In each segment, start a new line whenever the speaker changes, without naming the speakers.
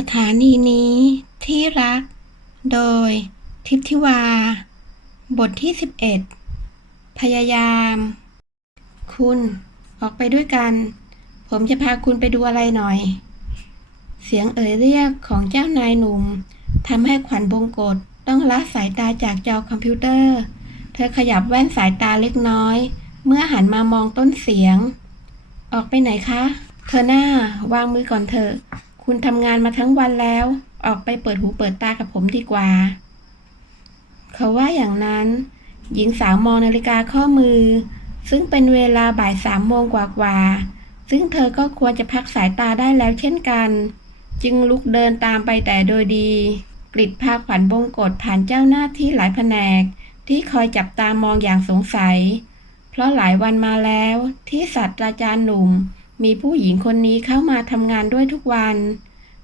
สถานีนี้ที่รัก โดย ทิพทิวา บทที่ 11 พยายาม คุณออกไปด้วยกัน ผมจะพาคุณไปดูอะไรหน่อย เสียงเอ่ยเรียกของเจ้านายหนุ่มทำให้ขวัญบงกฎต้องละสายตาจากจอคอมพิวเตอร์ เธอขยับแว่นสายตาเล็กน้อย เมื่อหันมามองต้นเสียง ออกไปไหนคะ เธอหน้าวางมือก่อนเถอะ คุณทำงานมาทั้งวันแล้ว ออกไปเปิดหูเปิดตากับผมดีกว่า เขาว่าอย่างนั้น หญิงสาวมองนาฬิกาข้อมือ ซึ่งเป็นเวลาบ่ายสามโมงกว่าๆซึ่งเธอก็ควรจะพักสายตาได้แล้วเช่นกัน จึงลุกเดินตามไปแต่โดยดี กริดพาขวัญบงกฎผ่านเจ้าหน้าที่หลายแผนก ที่คอยจับตามองอย่างสงสัย เพราะหลายวันมาแล้วที่ศาสตราจารย์หนุ่ม มีผู้หญิงคนนี้เข้ามาทำงานด้วยทุกวัน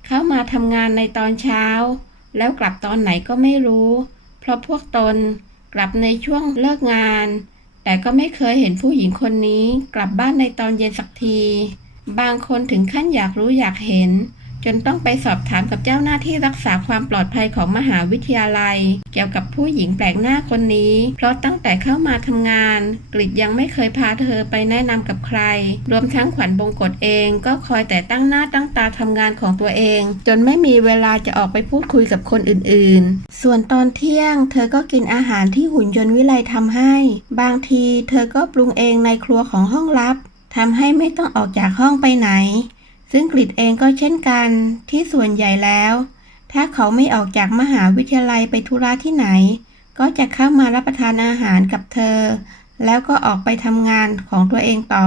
เข้ามาทำงานในตอนเช้า แล้วกลับตอนไหนก็ไม่รู้ เพราะพวกตนกลับในช่วงเลิกงาน แต่ก็ไม่เคยเห็นผู้หญิงคนนี้กลับบ้านในตอนเย็นสักที บางคนถึงขั้นอยากรู้อยากเห็น จนต้องไปสอบถามกับเจ้าหน้าที่รักษาความปลอดภัยของมหาวิทยาลัย เกี่ยวกับผู้หญิงแปลกหน้าคนนี้ เพราะตั้งแต่เข้ามาทำงาน กริดยังไม่เคยพาเธอไปแนะนำกับใคร รวมทั้งขวัญบงกฎเอง ก็คอยแต่ตั้งหน้าตั้งตาทำงานของตัวเอง จนไม่มีเวลาจะออกไปพูดคุยกับคนอื่นๆ ส่วนตอนเที่ยง เธอก็กินอาหารที่หุ่นยนต์วิไลทำให้ บางที เธอก็ปรุงเองในครัวของห้องลับทำให้ไม่ต้องออกจากห้องไปไหน ซึ่งกริดเองก็เช่นกันที่ส่วนใหญ่แล้ว ถ้าเขาไม่ออกจากมหาวิทยาลัยไปธุระที่ไหน ก็จะเข้ามารับประทานอาหารกับเธอ แล้วก็ออกไปทำงานของตัวเองต่อ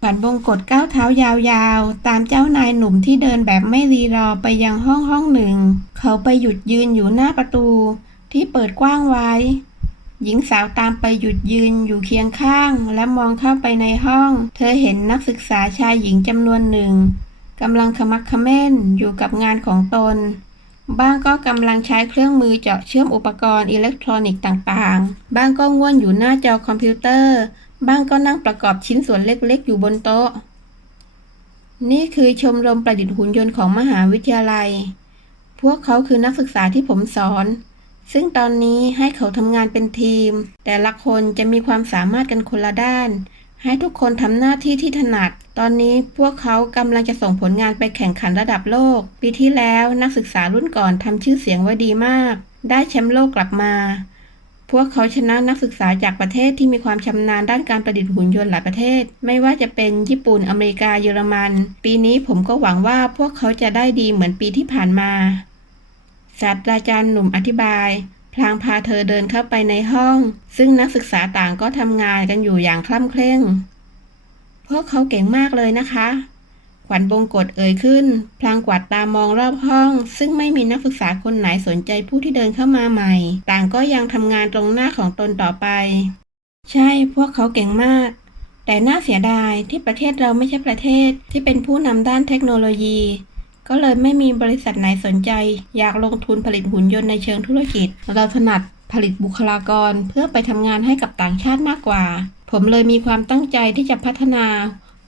ขวัญบงกฎก้าวเท้ายาวๆ ตามเจ้านายหนุ่มที่เดินแบบไม่รีรอไปยังห้องห้องหนึ่ง เขาไปหยุดยืนอยู่หน้าประตู ที่เปิดกว้างไว้ หญิงสาวตามไปหยุดยืนอยู่เคียงข้าง และมองเข้าไปในห้อง เธอเห็นนักศึกษาชายหญิงจำนวนหนึ่ง กำลังขมักขม้นอยู่กับงานของตน บ้างก็กำลังใช้เครื่องมือเจาะเชื่อมอุปกรณ์อิเล็กทรอนิกส์ต่างๆ บ้างก็ง่วนอยู่หน้าจอคอมพิวเตอร์ บ้างก็นั่งประกอบชิ้นส่วนเล็กๆ อยู่บนโต๊ะ นี่คือชมรมประดิษฐ์หุ่นยนต์ของมหาวิทยาลัย พวกเขาคือนักศึกษาที่ผมสอน ซึ่งตอนนี้ให้เขาทำงานเป็นทีม แต่ละคนจะมีความสามารถกันคนละด้าน ให้ทุกคนทำหน้าที่ที่ถนัด ตอนนี้พวกเขากำลังจะส่งผลงานไปแข่งขันระดับโลก ปีที่แล้วนักศึกษารุ่นก่อนทำชื่อเสียงไว้ดีมาก ได้แชมป์โลกกลับมา พวกเขาชนะนักศึกษาจากประเทศที่มีความชำนาญด้านการประดิษฐ์หุ่นยนต์หลายประเทศ ไม่ว่าจะเป็นญี่ปุ่น อเมริกา เยอรมัน ปีนี้ผมก็หวังว่าพวกเขาจะได้ดีเหมือนปีที่ผ่านมาศาสตราจารย์หนุ่มอธิบาย พลางพาเธอเดินเข้าไปในห้อง ซึ่งนักศึกษาต่างก็ทำงานกันอยู่อย่างคล่ำเคร่ง พวกเขาเก่งมากเลยนะคะ ขวัญบงกฎเอ่ยขึ้น พลางกวาดตามองรอบห้อง ซึ่งไม่มีนักศึกษาคนไหนสนใจผู้ที่เดินเข้ามาใหม่ ต่างก็ยังทำงานตรงหน้าของตนต่อไป ใช่พวกเขาเก่งมากแต่น่าเสียดายที่ประเทศเราไม่ใช่ประเทศที่เป็นผู้นำด้านเทคโนโลยี ก็เลยไม่มีบริษัทไหนสนใจ อยากลงทุนผลิตหุ่นยนต์ในเชิงธุรกิจ เราถนัดผลิตบุคลากรเพื่อไปทำงานให้กับต่างชาติมากกว่า ผมเลยมีความตั้งใจที่จะพัฒนา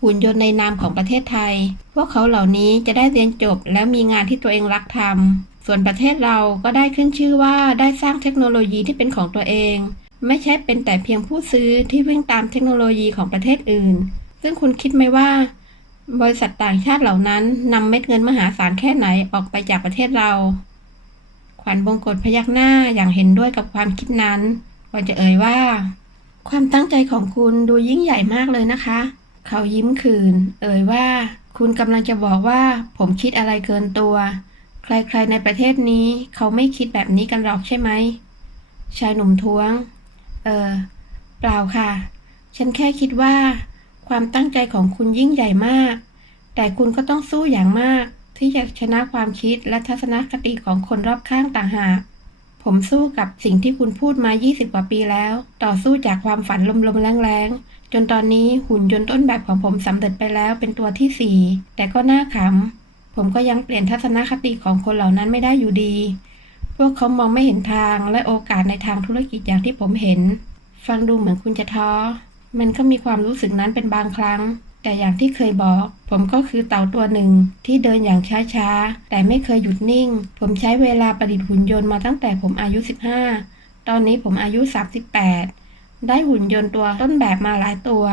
หุ่นยนต์ในนามของประเทศไทย พวกเขาเหล่านี้จะได้เรียนจบและมีงานที่ตัวเองรักทำ ส่วนประเทศเราก็ได้ขึ้นชื่อว่าได้สร้างเทคโนโลยีที่เป็นของตัวเอง ไม่ใช่เป็นแต่เพียงผู้ซื้อที่วิ่งตามเทคโนโลยีของประเทศอื่น ซึ่งคุณคิดไหมว่า บริษัทต่างชาติเหล่านั้นนำเม็ดเงินมหาศาลแค่ไหนออกไปจากประเทศเรา ขวัญบงกฎพยักหน้าอย่างเห็นด้วยกับความคิดนั้นก่อนจะเอ่ยว่า ความตั้งใจของคุณดูยิ่งใหญ่มากเลยนะคะ เขายิ้มคืน เอ่ยว่า คุณกำลังจะบอกว่า ผมคิดอะไรเกินตัว ใครๆในประเทศนี้ เขาไม่คิดแบบนี้กันหรอกใช่ไหมชายหนุ่มท้วง เออเปล่าค่ะ ฉันแค่คิดว่า ความตั้งใจของคุณยิ่งใหญ่มาก แต่คุณก็ต้องสู้อย่างมาก ที่จะชนะความคิดและทัศนคติของคนรอบข้างต่างหาก ผมสู้กับสิ่งที่คุณพูดมา 20 กว่าปีแล้ว ต่อสู้จากความฝันลมๆแรงๆ จนตอนนี้หุ่นยนต์ต้นแบบของผมสำเร็จไปแล้วเป็นตัวที่สี่แต่ก็น่าขำ ผมก็ยังเปลี่ยนทัศนคติของคนเหล่านั้นไม่ได้อยู่ดี พวกเขามองไม่เห็นทางและโอกาสในทางธุรกิจอย่างที่ผมเห็น ฟังดูเหมือนคุณจะท้อ มันก็มีความรู้สึกนั้นเป็นบางครั้ง แต่อย่างที่เคยบอก ผมก็คือเต่าตัวหนึ่งที่เดินอย่างช้าๆ แต่ไม่เคยหยุดนิ่ง ผมใช้เวลาประดิษฐ์หุ่นยนต์มาตั้งแต่ผมอายุ 15 ตอนนี้ผมอายุ 38 ได้หุ่นยนต์ตัวต้นแบบมาหลายตัว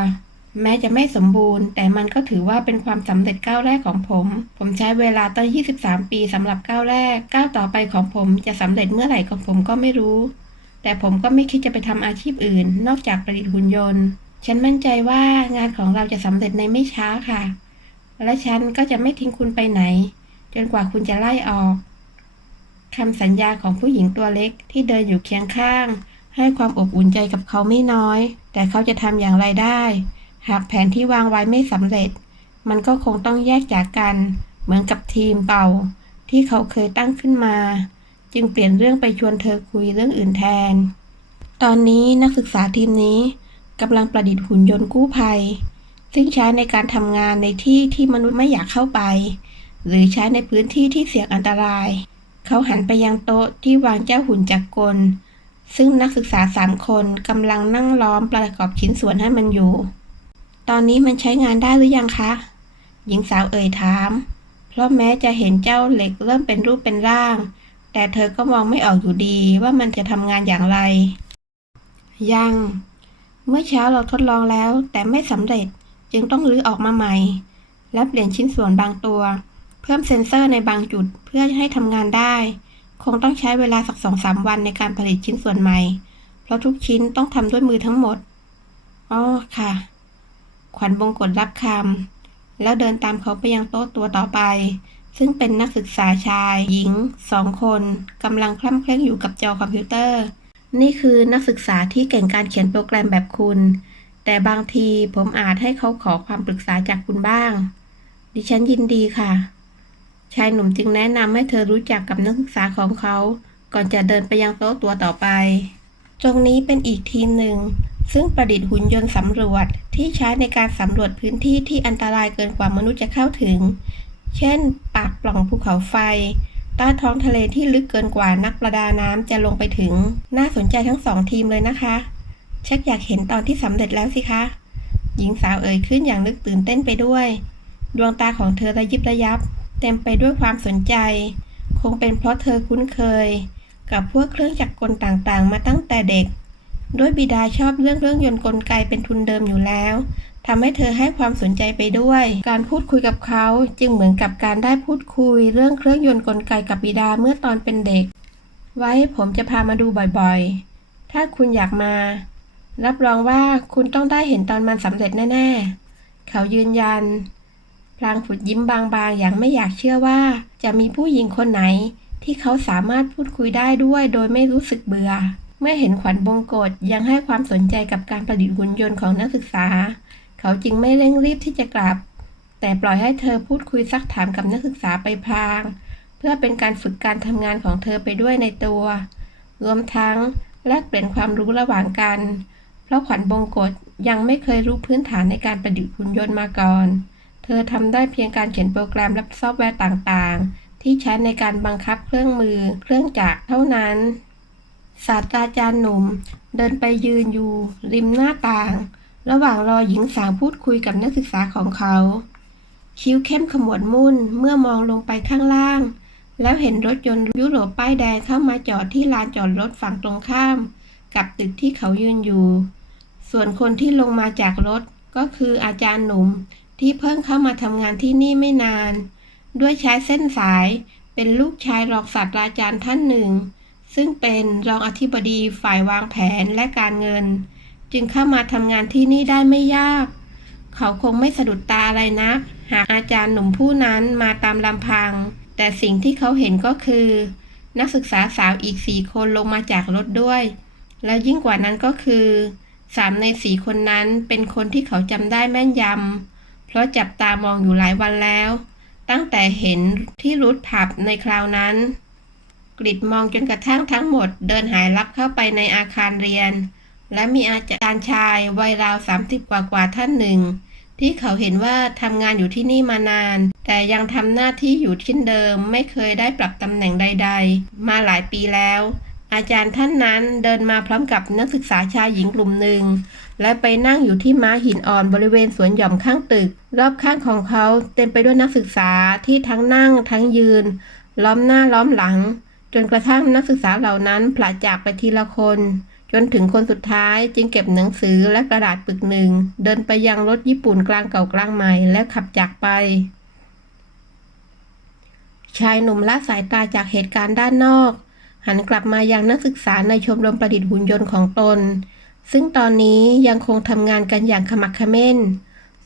แม้จะไม่สมบูรณ์ แต่มันก็ถือว่าเป็นความสำเร็จก้าวแรกของผม ผมใช้เวลาตั้ง 23 ปีสำหรับก้าวแรก ก้าวต่อไปของผมจะสำเร็จเมื่อไหร่ของผมก็ไม่รู้แต่ผมก็ไม่คิดจะไปทำอาชีพอื่น นอกจากประดิษฐ์หุ่นยนต์ ฉันมั่นใจว่างานของเราจะสำเร็จในไม่ช้าค่ะ และฉันก็จะไม่ทิ้งคุณไปไหน จนกว่าคุณจะไล่ออกคำสัญญาของผู้หญิงตัวเล็กที่เดินอยู่เคียงข้าง ให้ความอบอุ่นใจกับเขาไม่น้อย แต่เขาจะทำอย่างไรได้ หากแผนที่วางไว้ไม่สำเร็จ มันก็คงต้องแยกจากกัน เหมือนกับทีมเป่า ที่เขาเคยตั้งขึ้นมา จึงเปลี่ยนเรื่องไปชวนเธอคุยเรื่องอื่นแทน ตอนนี้นักศึกษาทีมนี้ กำลังประดิษฐ์หุ่นยนต์กู้ภัย ซึ่งใช้ในการทำงานในที่ที่มนุษย์ไม่อยากเข้าไป หรือใช้ในพื้นที่ที่เสี่ยงอันตราย เขาหันไปยังโต๊ะที่วางเจ้าหุ่นจักรกล ซึ่งนักศึกษาสามคนกำลังนั่งล้อมประกอบชิ้นส่วนให้มันอยู่ ตอนนี้มันใช้งานได้หรือยังคะ หญิงสาวเอ่ยถาม เพราะแม้จะเห็นเจ้าเหล็กเริ่มเป็นรูปเป็นร่าง แต่เธอก็มองไม่ออกอยู่ดีว่ามันจะทำงานอย่างไร ยัง เมื่อเช้าเราทดลองแล้ว แต่ไม่สำเร็จจึงต้องรื้อออกมาใหม่ และเปลี่ยนชิ้นส่วนบางตัว เพิ่มเซ็นเซอร์ในบางจุดเพื่อให้ทำงานได้ คงต้องใช้เวลาสักสองสามวันในการผลิตชิ้นส่วนใหม่ เพราะทุกชิ้นต้องทำด้วยมือทั้งหมดอ๋อค่ะ ขวัญบงกฎรับคำแล้วเดินตามเขาไปยังโต๊ะตัวต่อไป ซึ่งเป็นนักศึกษาชาย หญิงสองคนกำลังคล่ำเคร่งอยู่กับจอคอมพิวเตอร์ นี่คือนักศึกษาที่เก่งการเขียนโปรแกรมแบบคุณ แต่บางทีผมอาจให้เขาขอความปรึกษาจากคุณบ้าง ดิฉันยินดีค่ะ ชายหนุ่มจึงแนะนำให้เธอรู้จักกับนักศึกษาของเขา ก่อนจะเดินไปยังโต๊ะตัวต่อไป ตรงนี้เป็นอีกทีมหนึ่ง ซึ่งประดิษฐ์หุ่นยนต์สำรวจที่ใช้ในการสำรวจพื้นที่ที่อันตรายเกินกว่ามนุษย์จะเข้าถึง เช่นปากปล่องภูเขาไฟ ใต้ท้องทะเลที่ลึกเกินกว่านักประดาน้ำจะลงไปถึง น่าสนใจทั้งสองทีมเลยนะคะชักอยากเห็นตอนที่สำเร็จแล้วสิคะ หญิงสาวเอ่ยขึ้นอย่างนึกตื่นเต้นไปด้วย ดวงตาของเธอระยิบระยับ เต็มไปด้วยความสนใจ คงเป็นเพราะเธอคุ้นเคย กับพวกเครื่องจักรกลต่างๆ มาตั้งแต่เด็ก ด้วยบิดาชอบเรื่องเครื่องยนต์กลไกเป็นทุนเดิมอยู่แล้ว ทำให้เธอให้ความสนใจไปด้วย การพูดคุยกับเขาจึงเหมือนกับการได้พูดคุย เรื่องเครื่องยนต์กลไกกับบิดาเมื่อตอนเป็นเด็ก ไว้ผมจะพามาดูบ่อยๆ ถ้าคุณอยากมา รับรองว่าคุณต้องได้เห็นตอนมันสำเร็จแน่ ๆ เขายืนยัน พลางผุดยิ้มบางๆ อย่างไม่อยากเชื่อว่า จะมีผู้หญิงคนไหน ที่เขาสามารถพูดคุยได้ด้วย โดยไม่รู้สึกเบื่อ เมื่อเห็นขวัญบงกฎยังให้ความสนใจกับการประดิษฐ์หุ่นยนต์ของนักศึกษา เขาจึงไม่เร่งรีบที่จะกลับ แต่ปล่อยให้เธอพูดคุยซักถามกับนักศึกษาไปพลาง เพื่อเป็นการฝึกการทำงานของเธอไปด้วยในตัว รวมทั้งแลกเปลี่ยนความรู้ระหว่างกัน เพราะขวัญบงกฎยังไม่เคยรู้พื้นฐานในการประดิษฐ์หุ่นยนต์มาก่อน เธอทำได้เพียงการเขียนโปรแกรมและซอฟต์แวร์ต่างๆ ที่ใช้ในการบังคับเครื่องมือ เครื่องจักรเท่านั้น ศาสตราจารย์หนุ่ม เดินไปยืนอยู่ ริมหน้าต่าง ระหว่างรอหญิงสาวพูดคุยกับนักศึกษาของเขา คิ้วเข้มขมวดมุ่นเมื่อมองลงไปข้างล่าง แล้วเห็นรถยนต์ยุโรปป้ายแดงเข้ามาจอดที่ลานจอดรถฝั่งตรงข้าม กับตึกที่เขายืนอยู่ ส่วนคนที่ลงมาจากรถก็คืออาจารย์หนุ่มที่เพิ่งเข้ามาทำงานที่นี่ไม่นาน ด้วยใช้เส้นสายเป็นลูกชายรองศาสตราจารย์ท่านหนึ่ง ซึ่งเป็นรองอธิบดีฝ่ายวางแผนและการเงิน จึงเข้ามาทำงานที่นี่ได้ไม่ยาก เขาคงไม่สะดุดตาอะไรนักหากอาจารย์หนุ่มผู้นั้นมาตามลำพัง แต่สิ่งที่เขาเห็นก็คือ นักศึกษาสาวอีกสี่คนลงมาจากรถด้วย และยิ่งกว่านั้นก็คือสามในสี่คนนั้นเป็นคนที่เขาจำได้แม่นยำเพราะจับตามองอยู่หลายวันแล้ว ตั้งแต่เห็นที่รุดผับในคราวนั้น กริดมองจนกระทั่งทั้งหมดเดินหายลับเข้าไปในอาคารเรียน และมีอาจารย์ชายวัยราวสามสิบกว่ากว่าท่านหนึ่ง ที่เขาเห็นว่าทำงานอยู่ที่นี่มานาน แต่ยังทำหน้าที่อยู่เช่นเดิมไม่เคยได้ปรับตำแหน่งใด ๆ มาหลายปีแล้ว อาจารย์ท่านนั้นเดินมาพร้อมกับนักศึกษาชายหญิงกลุ่มหนึ่ง และไปนั่งอยู่ที่ม้าหินอ่อนบริเวณสวนหย่อมข้างตึก รอบข้างของเขาเต็มไปด้วยนักศึกษาที่ทั้งนั่งทั้งยืน ล้อมหน้าล้อมหลัง จนกระทั่งนักศึกษาเหล่านั้นผละจากไปทีละคน จนถึงคนสุดท้ายจึงเก็บหนังสือและกระดาษปึกหนึ่ง เดินไปยังรถญี่ปุ่นกลางเก่ากลางใหม่และขับจากไป ชายหนุ่มละสายตาจากเหตุการณ์ด้านนอก หันกลับมายังนักศึกษาในชมรมประดิษฐ์หุ่นยนต์ของตน ซึ่งตอนนี้ยังคงทำงานกันอย่างขมักเขม้น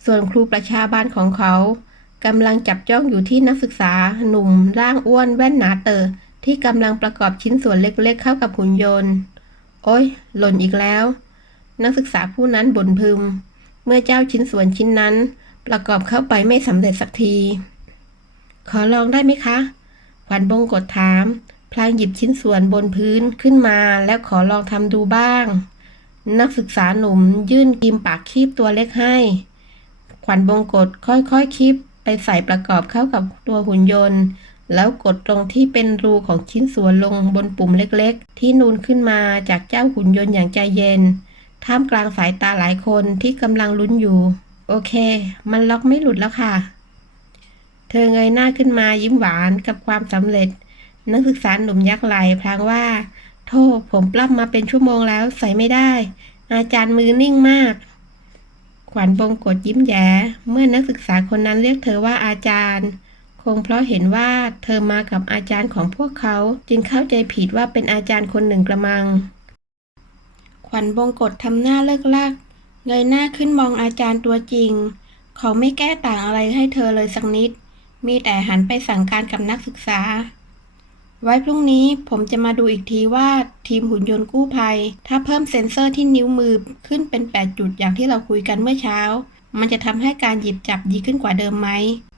ส่วนครูประชาบาลของเขากำลังจับจ้องอยู่ที่นักศึกษาหนุ่มร่างอ้วนแว่นหนาเตอที่กำลังประกอบชิ้นส่วนเล็กๆเข้ากับหุ่นยนต์ โอ้ย หล่นอีกแล้ว นักศึกษาผู้นั้นบ่นพึม เมื่อเจ้าชิ้นส่วนชิ้นนั้น ประกอบเข้าไปไม่สำเร็จสักที ขอลองได้ไหมคะขวัญบงกดถาม พลางหยิบชิ้นส่วนบนพื้นขึ้นมาแล้วขอลองทำดูบ้าง นักศึกษาหนุ่มยื่นกิมปากคีบตัวเล็กให้ ขวัญบงกดค่อยๆคคีบไปใส่ประกอบเข้ากับตัวหุ่นยนต์ แล้วกดตรงที่เป็นรูของชิ้นส่วนลงบนปุ่มเล็กๆ ที่นูนขึ้นมาจากเจ้าหุ่นยนต์อย่างใจเย็น ท่ามกลางสายตาหลายคนที่กำลังลุ้นอยู่ โอเค มันล็อกไม่หลุดแล้วค่ะ เธอเงยหน้าขึ้นมายิ้มหวานกับความสำเร็จ นักศึกษาหนุ่มยักไหลพลางว่า โทษผมปล้ำมาเป็นชั่วโมงแล้วใส่ไม่ได้ อาจารย์มือนิ่งมาก ขวัญบงกดยิ้มแย้ เมื่อนักศึกษาคนนั้นเรียกเธอว่าอาจารย์ คงเพราะเห็นว่าเธอมากับอาจารย์ของพวกเขาจึงเข้าใจผิดว่าเป็นอาจารย์คนหนึ่งกระมัง ขวัญบงกฎทำหน้าเลิกลัก เงยหน้าขึ้นมองอาจารย์ตัวจริง เขาไม่แก้ต่างอะไรให้เธอเลยสักนิด มีแต่หันไปสั่งการกับนักศึกษา ไว้พรุ่งนี้ผมจะมาดูอีกทีว่าทีมหุ่นยนต์กู้ภัย ถ้าเพิ่มเซ็นเซอร์ที่นิ้วมือขึ้นเป็น 8 จุดอย่างที่เราคุยกันเมื่อเช้า มันจะทำให้การหยิบจับดีขึ้นกว่าเดิมไหม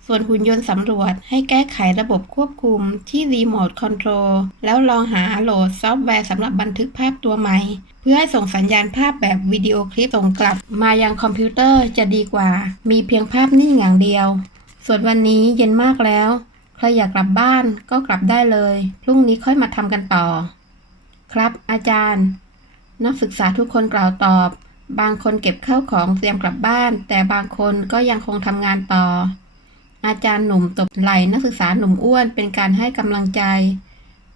ส่วนหุ่นยนต์สำรวจให้แก้ไขระบบควบคุมที่รีโมทคอนโทรลแล้วลองหาโหลดซอฟต์แวร์สำหรับบันทึกภาพตัวใหม่ เพื่อให้ส่งสัญญาณภาพแบบวิดีโอคลิปส่งกลับมายังคอมพิวเตอร์จะดีกว่า มีเพียงภาพนิ่งอย่างเดียว ส่วนวันนี้เย็นมากแล้ว ใครอยากกลับบ้านก็กลับได้เลย พรุ่งนี้ค่อยมาทำกันต่อ ครับ อาจารย์ นักศึกษาทุกคนกล่าวตอบ บางคนเก็บเข้าของเตรียมกลับบ้าน แต่บางคนก็ยังคงทำงานต่อ อาจารย์หนุ่มตบไหล่นักศึกษาหนุ่มอ้วนเป็นการให้กำลังใจ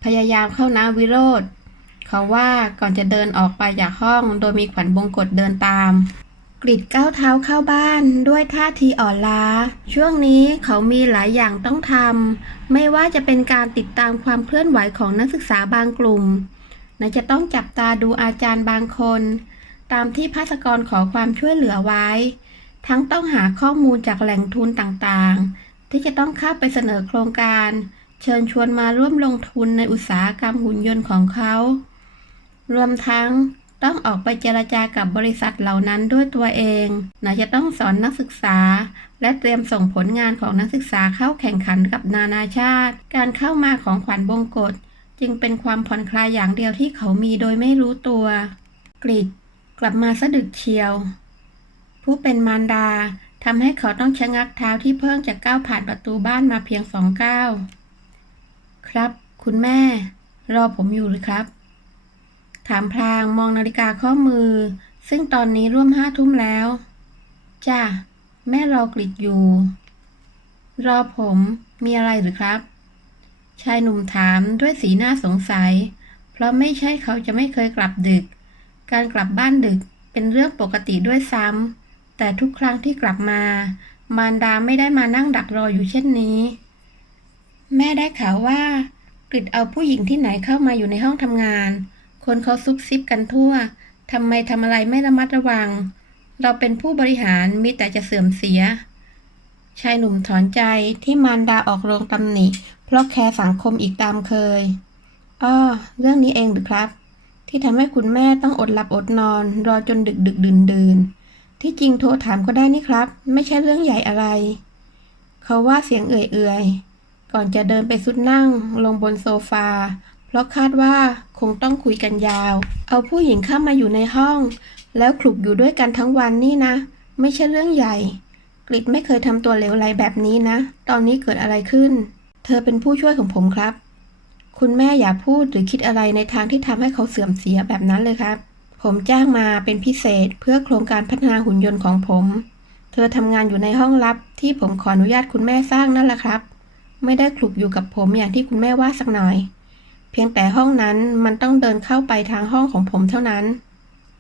พยายามเข้านะวิโรธเขาว่าก่อนจะเดินออกไปจากห้องโดยมีขวัญบงกฎเดินตาม กริดก้าวเท้าเข้าบ้านด้วยท่าทีอ่อนล้า ช่วงนี้เขามีหลายอย่างต้องทำไม่ว่าจะเป็นการติดตามความเคลื่อนไหวของนักศึกษาบางกลุ่มไหนจะต้องจับตาดูอาจารย์บางคน ตามที่ภาสกรขอความช่วยเหลือไว้ ทั้งต้องหาข้อมูลจากแหล่งทุนต่างๆ ที่จะต้องเข้าไปเสนอโครงการ เชิญชวนมาร่วมลงทุนในอุตสาหกรรมหุ่นยนต์ของเขา รวมทั้งต้องออกไปเจรจากับบริษัทเหล่านั้นด้วยตัวเองไหนจะต้องสอนนักศึกษา และเตรียมส่งผลงานของนักศึกษาเข้าแข่งขันกับนานาชาติ การเข้ามาของขวัญบงกฎจึงเป็นความผ่อนคลายอย่างเดียวที่เขามีโดยไม่รู้ตัว กริดกลับมาสะดึกเชียว ผู้เป็นมารดาทำให้เขาต้องชะงักเท้าที่เพิ่งจะก้าวผ่านประตูบ้านมาเพียงสองก้าว ครับ คุณแม่ รอผมอยู่หรือครับ ถามพลางมองนาฬิกาข้อมือ ซึ่งตอนนี้ร่วมห้าทุ่มแล้ว จ้าแม่รอกริดอยู่ รอผมมีอะไรหรือครับ ชายหนุ่มถามด้วยสีหน้าสงสัย เพราะไม่ใช่เขาจะไม่เคยกลับดึก การกลับบ้านดึกเป็นเรื่องปกติด้วยซ้ำ แต่ทุกครั้งที่กลับมา มารดาไม่ได้มานั่งดักรออยู่เช่นนี้ แม่ได้ข่าวว่ากริดเอาผู้หญิงที่ไหนเข้ามาอยู่ในห้องทำงาน คนเขาซุบซิบกันทั่วทำไมทำอะไรไม่ระมัดระวัง เราเป็นผู้บริหารมีแต่จะเสื่อมเสีย ชายหนุ่มถอนใจที่มารดาออกโรงตำหนิ เพราะแคร์สังคมอีกตามเคยอ้อเรื่องนี้เองหรือครับ ที่ทำให้คุณแม่ต้องอดหลับอดนอน รอจนดึกดึกดื่นดื่น ที่จริงโทรถามก็ได้นี่ครับ ไม่ใช่เรื่องใหญ่อะไร เขาว่าเสียงเอื่อยๆ ก่อนจะเดินไปสุดนั่งลงบนโซฟา เพราะคาดว่าคงต้องคุยกันยาว เอาผู้หญิงเข้ามาอยู่ในห้อง แล้วคลุกอยู่ด้วยกันทั้งวันนี่นะ ไม่ใช่เรื่องใหญ่ กริดไม่เคยทำตัวเลวไหลแบบนี้นะ ตอนนี้เกิดอะไรขึ้น เธอเป็นผู้ช่วยของผมครับ คุณแม่อย่าพูดหรือคิดอะไรในทางที่ทำให้เขาเสื่อมเสียแบบนั้นเลยครับ ผมจ้างมาเป็นพิเศษเพื่อโครงการพัฒนาหุ่นยนต์ของผม เธอทำงานอยู่ในห้องลับที่ผมขออนุญาตคุณแม่สร้างนั่นแหละครับ ไม่ได้คลุกอยู่กับผมอย่างที่คุณแม่ว่าสักหน่อย เพียงแต่ห้องนั้นมันต้องเดินเข้าไปทางห้องของผมเท่านั้น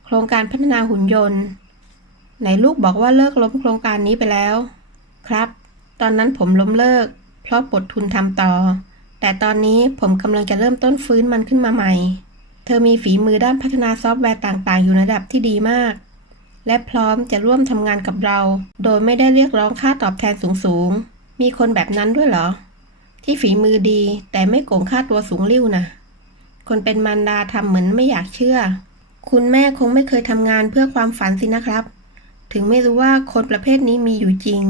โครงการพัฒนาหุ่นยนต์ ไหนลูกบอกว่าเลิกล้มโครงการนี้ไปแล้ว ครับ ตอนนั้นผมล้มเลิก เพราะปดทุนทำต่อ แต่ตอนนี้ผมกำลังจะเริ่มต้นฟื้นมันขึ้นมาใหม่ ธอมีฝีมือด้านพัฒนาซอฟต์แวร์ต่างๆ อยู่ในระดับที่ดีมาก และพร้อมจะร่วมทำงานกับเรา โดยไม่ได้เรียกร้องค่าตอบแทนสูงๆ มีคนแบบนั้นด้วยเหรอ ที่ฝีมือดีแต่ไม่โกงค่าตัวสูงลิ่วนะ คนเป็นมารดาทำเหมือนไม่อยากเชื่อ คุณแม่คงไม่เคยทำงานเพื่อความฝันสินะครับ ถึงไม่รู้ว่าคนประเภทนี้มีอยู่จริง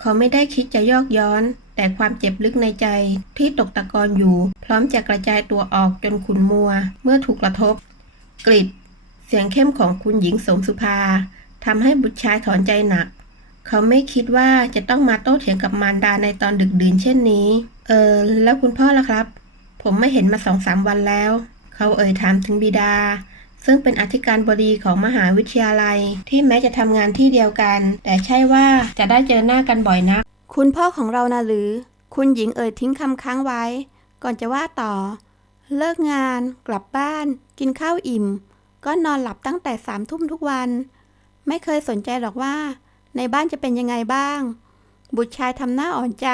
เขาไม่ได้คิดจะยอกย้อน แต่ความเจ็บลึกในใจที่ตกตะกอนอยู่ พร้อมจะกระจายตัวออกจนขุนมัว เมื่อถูกกระทบ กริดเสียงเข้มของคุณหญิงสมสุภาทำให้บุตรชายถอนใจหนัก เขาไม่คิดว่าจะต้องมาโต้เถียงกับมารดาในตอนดึกดื่นเช่นนี้ เออ แล้วคุณพ่อล่ะครับ ผมไม่เห็นมาสองสามวันแล้ว เขาเอ่ยถามถึงบิดาซึ่งเป็นอธิการบดีของมหาวิทยาลัยที่แม้จะทำงานที่เดียวกัน แต่ใช่ว่าจะได้เจอหน้ากันบ่อยนัก คุณพ่อของเรานะหรือ คุณหญิงเอ่ยทิ้งคำค้างไว้ ก่อนจะว่าต่อ เลิกงาน กลับบ้าน กินข้าวอิ่ม ก็นอนหลับตั้งแต่สามทุ่มทุกวัน ไม่เคยสนใจหรอกว่า ในบ้านจะเป็นยังไงบ้าง บุตรชายทำหน้าอ่อนใจ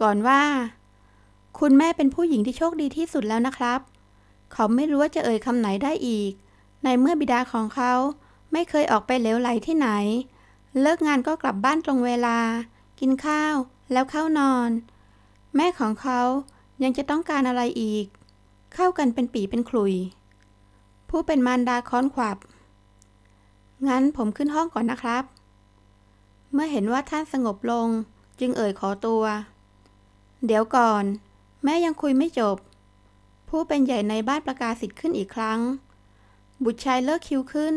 ก่อนว่า คุณแม่เป็นผู้หญิงที่โชคดีที่สุดแล้วนะครับ เขาไม่รู้ว่าจะเอ่ยคำไหนได้อีก ในเมื่อบิดาของเขา ไม่เคยออกไปเหลวไหลที่ไหน เลิกงานก็กลับบ้านตรงเวลา กินข้าว แล้วเข้านอน แม่ของเขายังจะต้องการอะไรอีก เข้ากันเป็นปีเป็นขลุย ผู้เป็นมารดาค้อนขวับ งั้นผมขึ้นห้องก่อนนะครับ เมื่อเห็นว่าท่านสงบลงจึงเอ่ยขอตัว เดี๋ยวก่อน แม่ยังคุยไม่จบ ผู้เป็นใหญ่ในบ้านประกาศสิทธิ์ขึ้นอีกครั้ง บุตรชายเลิกคิวขึ้น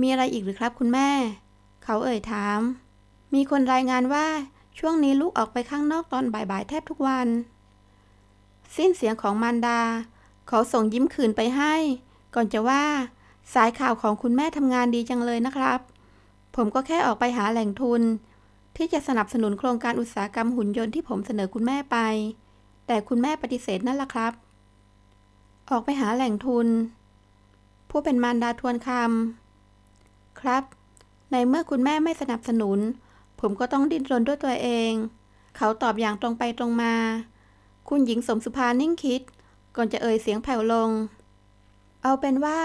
มีอะไรอีกหรือครับคุณแม่ เขาเอ่ยถาม มีคนรายงานว่าช่วงนี้ลูกออกไปข้างนอกตอนบ่ายๆ แทบทุกวัน สิ้นเสียงของมารดา เขาส่งยิ้มคืนไปให้ ก่อนจะว่า สายข่าวของคุณแม่ทำงานดีจังเลยนะครับ ผมก็แค่ออกไปหาแหล่งทุน ที่จะสนับสนุนโครงการอุตสาหกรรมหุ่นยนต์ที่ผมเสนอคุณแม่ไป แต่คุณแม่ปฏิเสธนั่นละครับ ออกไปหาแหล่งทุน ผู้เป็นมารดาทวนคำครับ ในเมื่อคุณแม่ไม่สนับสนุน ผมก็ต้องดิ้นรนด้วยตัวเอง เขาตอบอย่างตรงไปตรงมา คุณหญิงสมสุภานิ่งคิด ก่อนจะเอ่ยเสียงแผ่วลง เอาเป็นว่า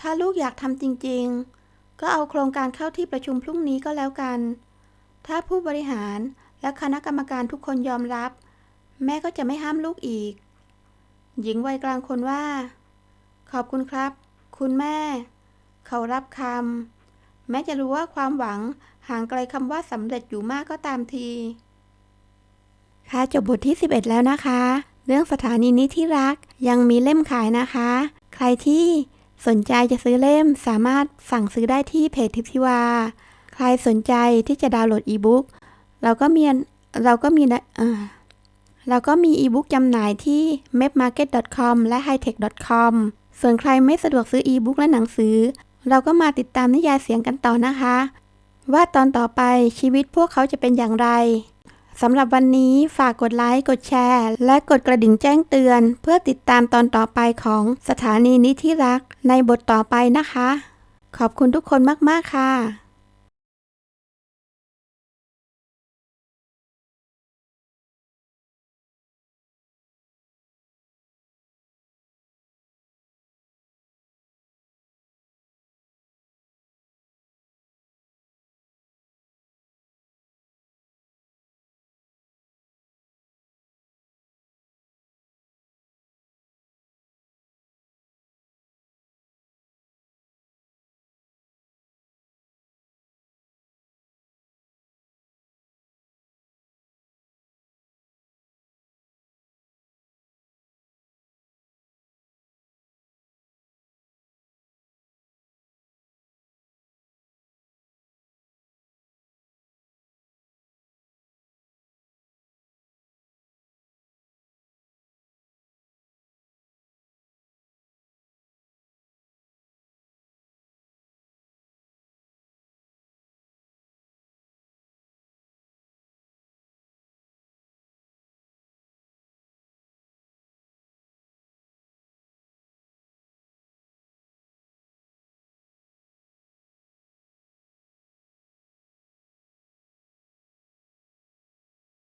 ถ้าลูกอยากทำจริง ๆ ก็เอาโครงการเข้าที่ประชุมพรุ่งนี้ก็แล้วกัน ถ้าผู้บริหารและคณะกรรมการทุกคนยอมรับ แม่ก็จะไม่ห้ามลูกอีก หญิงวัยกลางคนว่า ขอบคุณครับ คุณแม่ เขารับคำแม้จะรู้ว่าความหวัง ห่างไกลคำว่าสำเร็จอยู่มากก็ตามที ค่ะจบบทที่ 11 แล้วนะคะ เรื่องสถานีนี้ที่รักยังมีเล่มขายนะคะ ใครที่สนใจจะซื้อเล่มสามารถสั่งซื้อได้ที่เพจทิพทิวา ใครสนใจที่จะดาวน์โหลดอีบุ๊กเราก็มีเราก็มีนะอ่าเราก็มีอีบุ๊กจำหน่ายที่ mapmarket.com และ hightech.com ส่วนใครไม่สะดวกซื้ออีบุ๊กและหนังสือ เราก็มาติดตามนิยายเสียงกันต่อนะคะ ว่าตอนต่อไปชีวิตพวกเขาจะเป็นอย่างไรสำหรับวันนี้ฝากกดไลค์ กดแชร์ และกดกระดิ่งแจ้งเตือน เพื่อติดตามตอนต่อไปของสถานีนิที่รักในบทต่อไปนะคะ ขอบคุณทุกคนมาก ๆ ค่ะ